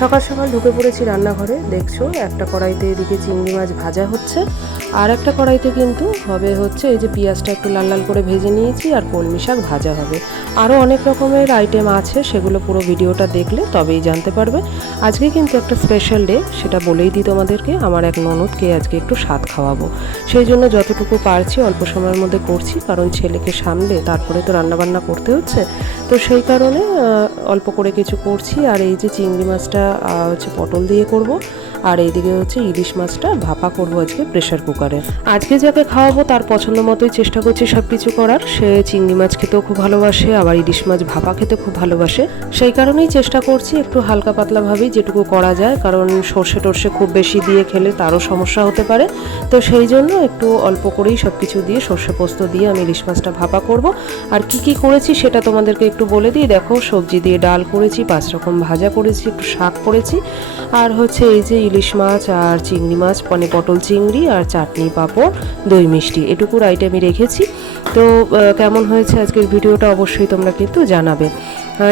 সকাল সকাল ঢুকে পড়েছি রান্নাঘরে। দেখছো একটা কড়াইতে এদিকে চিংড়ি মাছ ভাজা হচ্ছে, আর একটা কড়াইতে কিন্তু হবে হচ্ছে এই যে পেঁয়াজটা একটু লাল লাল করে ভেজে নিয়েছি, আর কলমি শাক ভাজা হবে। আরও অনেক রকমের আইটেম আছে, সেগুলো পুরো ভিডিওটা দেখলে তবেই জানতে পারবে। আজকে কিন্তু একটা স্পেশাল ডে, সেটা বলেই দিই তোমাদেরকে। আমার এক ননদকে আজকে একটু স্বাদ খাওয়াবো, সেই জন্য যতটুকু পারছি অল্প সময়ের মধ্যে করছি, কারণ ছেলেকে সামলে তারপরে তো রান্নাবান্না করতে হচ্ছে। তো সেই কারণে অল্প করে কিছু করছি। আর এই যে চিংড়ি মাছটা হচ্ছে পটল দিয়ে করব, আর এইদিকে হচ্ছে ইলিশ মাছটা ভাপা করব আজকে প্রেশার কুকারে। আজকে যাকে খাওয়াবো তার পছন্দ মতোই চেষ্টা করছি সব কিছু করার। সে চিংড়ি মাছ খেতেও খুব ভালোবাসে, আবার ইলিশ মাছ ভাপা খেতে খুব ভালোবাসে। সেই কারণেই চেষ্টা করছি একটু হালকা পাতলাভাবেই যেটুকু করা যায়, কারণ সর্ষে টর্ষে খুব বেশি দিয়ে খেলে তারও সমস্যা হতে পারে। তো সেই জন্য একটু অল্প করেই সব কিছু দিয়ে সর্ষে পোস্ত দিয়ে আমি ইলিশ মাছটা ভাপা করব। আর কি কি করেছি সেটা তোমাদেরকে একটু বলে দিই। দেখো, সবজি দিয়ে ডাল করেছি, 5 রকম ভাজা করেছি, একটু শাক করেছি, আর হচ্ছে এই যে ইলিশ মাছ আর চিংড়ি মাছ, মানে পটল চিংড়ি, আর চাটনি, পাঁপড়, দই মিষ্টি, এটুকুর আইটেমই রেখেছি। তো কেমন হয়েছে আজকের ভিডিওটা অবশ্যই তোমরা কিন্তু জানাবে।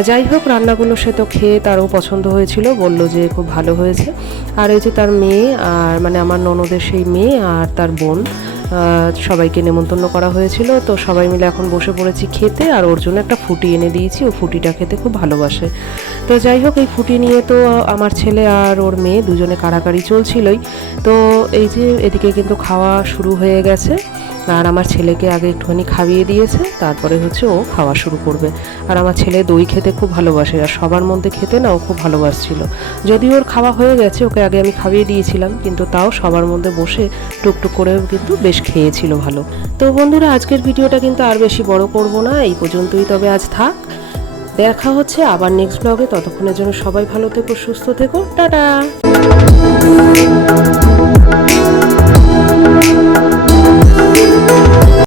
যাই হোক, রান্নাগুলো সে তো খেয়ে তারও পছন্দ হয়েছিল, বলল যে খুব ভালো হয়েছে। আর এই যে তার মেয়ে, আর মানে আমার ননদের সেই মেয়ে আর তার বোন, সবাইকে নেমন্তন্ন করা হয়েছিল। তো সবাই মিলে এখন বসে পড়েছি খেতে, আর ওর জন্য একটা ফুটি এনে দিয়েছি, ও ফুটিটা খেতে খুব ভালোবাসে। তো যাই হোক, এই ফুটি নিয়ে তো আমার ছেলে আর ওর মেয়ে দুজনে কাড়াকাড়ি চলছিলই। তো এই যে এদিকে কিন্তু খাওয়া শুরু হয়ে গেছে, আর আমার ছেলেকে আগে একটুখানি খাইয়ে দিয়েছে, তারপরে হচ্ছে ও খাওয়া শুরু করবে। আর আমার ছেলে দই খেতে খুব ভালোবাসে, আর সবার মধ্যে খেতে না ও খুব ভালোবাসছিল। যদিও ওর খাওয়া হয়ে গেছে, ওকে আগে আমি খাইয়ে দিয়েছিলাম, কিন্তু তাও সবার মধ্যে বসে টুকটুক করেও কিন্তু বেশ খেয়েছিল ভালো। তো বন্ধুরা, আজকের ভিডিওটা কিন্তু আর বেশি বড় করব না, এই পর্যন্তই তবে আজ থাক। দেখা হচ্ছে আবার নেক্সট ব্লগে। ততক্ষণের জন্য সবাই ভালো থেকো, সুস্থ থেকো, টাটা।